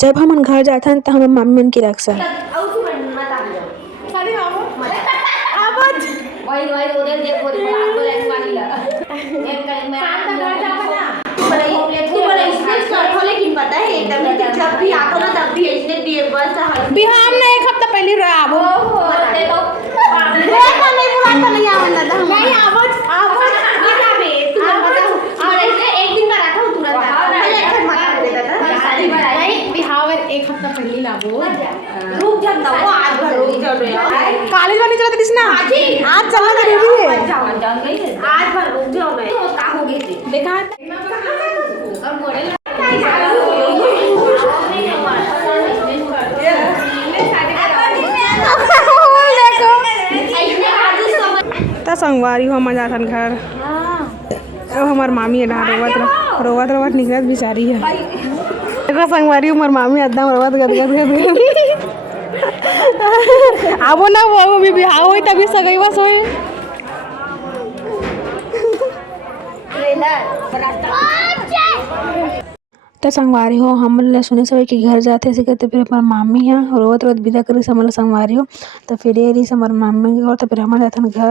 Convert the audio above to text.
जब हमन घर जाथन त हमर मम्मी मन के रखसन बिहार में एक हफ्ता पहले आबो एक हफ्ता पहले लाबो रुक जा वो आज भर रुक जा रे कॉलेज वाली चला दिस ना आज चलना जरूरी है आज भर रुक जाओ मैं तो का हो गई थी देखा और मॉडल त संगवारी हो मजा थन घर अब हमार मामी है रोवत निकलत बेचारी है देखो संगवारी हमार मामी एकदम रोवत गद आबो ना वो अभी बिहाव होई तभी सगई बस होई त संगवारी हो हमन ल सुने सवे कि घर जाथे से कहते फिर हमार मामी ह रोवत रोवत विदा करे हमन ल संगवारी हो तो फिर ये हमर मामी के घर तो फिर हमन जाथन घर।